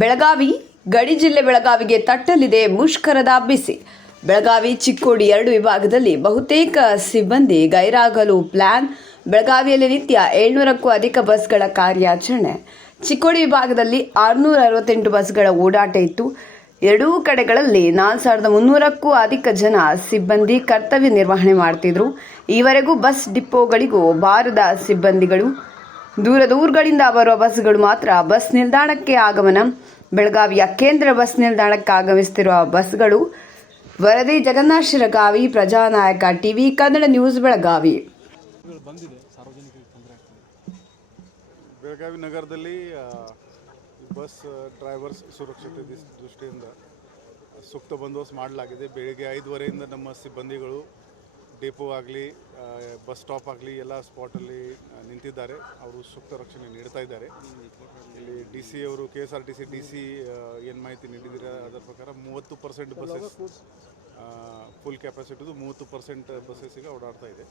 ಬೆಳಗಾವಿ, ಗಡಿ ಜಿಲ್ಲೆ ಬೆಳಗಾವಿಗೆ ತಟ್ಟಲಿದೆ ಮುಷ್ಕರದ ಬಿಸಿ. ಬೆಳಗಾವಿ, ಚಿಕ್ಕೋಡಿ ಎರಡು ವಿಭಾಗದಲ್ಲಿ ಬಹುತೇಕ ಸಿಬ್ಬಂದಿ ಗೈರಾಗಲು ಪ್ಲಾನ್. ಬೆಳಗಾವಿಯಲ್ಲಿ ನಿತ್ಯ ಏಳ್ನೂರಕ್ಕೂ ಅಧಿಕ ಬಸ್ಗಳ ಕಾರ್ಯಾಚರಣೆ. ಚಿಕ್ಕೋಡಿ ವಿಭಾಗದಲ್ಲಿ ಆರುನೂರ ಅರವತ್ತೆಂಟು ಬಸ್ಗಳ ಓಡಾಟ ಇತ್ತು. ಎರಡೂ ಕಡೆಗಳಲ್ಲಿ ನಾಲ್ಕು ಸಾವಿರದ ಮುನ್ನೂರಕ್ಕೂ ಅಧಿಕ ಜನ ಸಿಬ್ಬಂದಿ ಕರ್ತವ್ಯ ನಿರ್ವಹಣೆ ಮಾಡ್ತಿದ್ರು. ಈವರೆಗೂ ಬಸ್ ಡಿಪೋಗಳಿಗೂ ಬಾರದ ಸಿಬ್ಬಂದಿಗಳು ದೂರ ಊರುಗಳಿಂದ ಬರುವ ಬಸ್ಗಳು ಮಾತ್ರ ಬಸ್ ನಿಲ್ದಾಣಕ್ಕೆ ಆಗಮನ. ಬೆಳಗಾವಿಯ ಕೇಂದ್ರ ಬಸ್ ನಿಲ್ದಾಣಕ್ಕೆ ಆಗಮಿಸುತ್ತಿರುವ ಬಸ್ಗಳು ವರದಿ ಜಗನ್ನಾಥ ಶಿರಗಾವಿ ಪ್ರಜಾನಾಯಕ ಟಿವಿ ಕನ್ನಡ ನ್ಯೂಸ್ ಬೆಳಗಾವಿ. ಬೆಳಗಾವಿ ನಗರದಲ್ಲಿ ಬಸ್ ಡ್ರೈವರ್ಸ್ ಸುರಕ್ಷತೆ ದೃಷ್ಟಿಯಿಂದ ಸೂಕ್ತ ಬಂದೋಬಸ್ತ್ ಮಾಡಲಾಗಿದೆ. ಬೆಳಿಗ್ಗೆ ಐದುವರೆಯಿಂದ ನಮ್ಮ ಸಿಬ್ಬಂದಿಗಳು ಡಿಪೋ ಆಗಲಿ ಬಸ್ ಸ್ಟಾಪ್ ಆಗಲಿ ಎಲ್ಲ ಸ್ಪಾಟಲ್ಲಿ ನಿಂತಿದ್ದಾರೆ. ಅವರು ಸೂಕ್ತ ರಕ್ಷಣೆ ನೀಡ್ತಾ ಇದ್ದಾರೆ. ಇಲ್ಲಿ ಡಿ ಸಿ ಅವರು K S R T C D C ಏನು ಮಾಹಿತಿ ನೀಡಿದ್ದೀರ? ಅದರ ಪ್ರಕಾರ ಮೂವತ್ತು ಪರ್ಸೆಂಟ್ ಬಸ್ಸಸ್ ಫುಲ್ ಕೆಪಾಸಿಟಿದು ಮೂವತ್ತು ಪರ್ಸೆಂಟ್ ಬಸ್ಸಸ್ಸಿಗೆ ಓಡಾಡ್ತಾ ಇದೆ.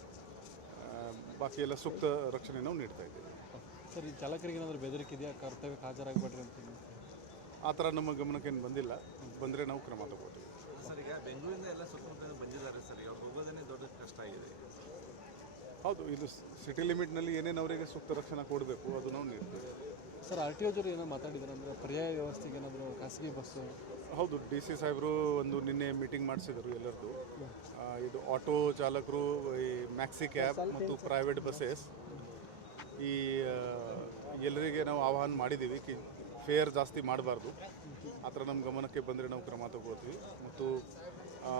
ಬಾಕಿ ಎಲ್ಲ ಸೂಕ್ತ ರಕ್ಷಣೆ ನಾವು ನೀಡ್ತಾ ಇದ್ದೇವೆ ಸರ್ ಈ ಚಾಲಕರಿಗೆ ಏನಾದರೂ ಬೆದರಿಕೆ ಇದೆಯಾ? ಕರ್ತವ್ಯಕ್ಕೆ ಹಾಜರಾಗಬೇಡ್ರಿ ಅಂತ ಆ ಥರ ನಮ್ಮ ಗಮನಕ್ಕೇನು ಬಂದಿಲ್ಲ. ಬಂದರೆ ನಾವು ಕ್ರಮ ತಗೋತೀವಿ. ಸರ್ ಈಗ ಬೆಂಗಳೂರಿಂದ ಎಲ್ಲ ಸುತ್ತಮುತ್ತ ಬಂದಿದ್ದಾರೆ ಸರ್ ಹೌದು ಇದು ಸಿಟಿ ಲಿಮಿಟ್ನಲ್ಲಿ ಏನೇನು ಅವರಿಗೆ ಸೂಕ್ತ ರಕ್ಷಣೆ ಕೊಡಬೇಕು ಅದು ನಾವು ನೀಡ್ತೇವೆ. ಸರ್ ಆರ್ ಟಿ ಒ ಜೊತೆ ಏನೋ ಮಾತಾಡಿದ್ರು ಅಂದರೆ ಪರ್ಯಾಯ ವ್ಯವಸ್ಥೆಗೆ ಏನಾದರೂ ಖಾಸಗಿ ಬಸ್ಸು ಹೌದು ಡಿ ಸಿ ಸಾಹೇಬರು ಒಂದು ನಿನ್ನೆ ಮೀಟಿಂಗ್ ಮಾಡಿಸಿದರು ಎಲ್ಲರದು ಇದು ಆಟೋ ಚಾಲಕರು ಈ ಮ್ಯಾಕ್ಸಿ ಕ್ಯಾಬ್ ಮತ್ತು ಪ್ರೈವೇಟ್ ಬಸ್ಸಸ್ ಈ ಎಲ್ಲರಿಗೆ ನಾವು ಆಹ್ವಾನ ಮಾಡಿದ್ದೀವಿ ಕಿ ಫೇರ್ ಜಾಸ್ತಿ ಮಾಡಬಾರ್ದು. ಆ ಥರ ನಮ್ಮ ಗಮನಕ್ಕೆ ಬಂದರೆ ನಾವು ಕ್ರಮ ತಗೋತೀವಿ ಮತ್ತು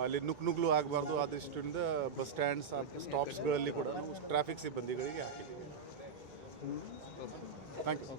ಅಲ್ಲಿ ನುಕ್ ನುಗ್ಲು ಆಗಬಾರ್ದು. ಆ ದೃಷ್ಟಿಯಿಂದ ಬಸ್ ಸ್ಟ್ಯಾಂಡ್ಸ್ ಸ್ಟಾಪ್ಸ್ಗಳಲ್ಲಿ ಕೂಡ ನಾವು ಟ್ರಾಫಿಕ್ ಸಿಬ್ಬಂದಿಗಳಿಗೆ ಹಾಕಿದ್ದೀವಿ. Thank you.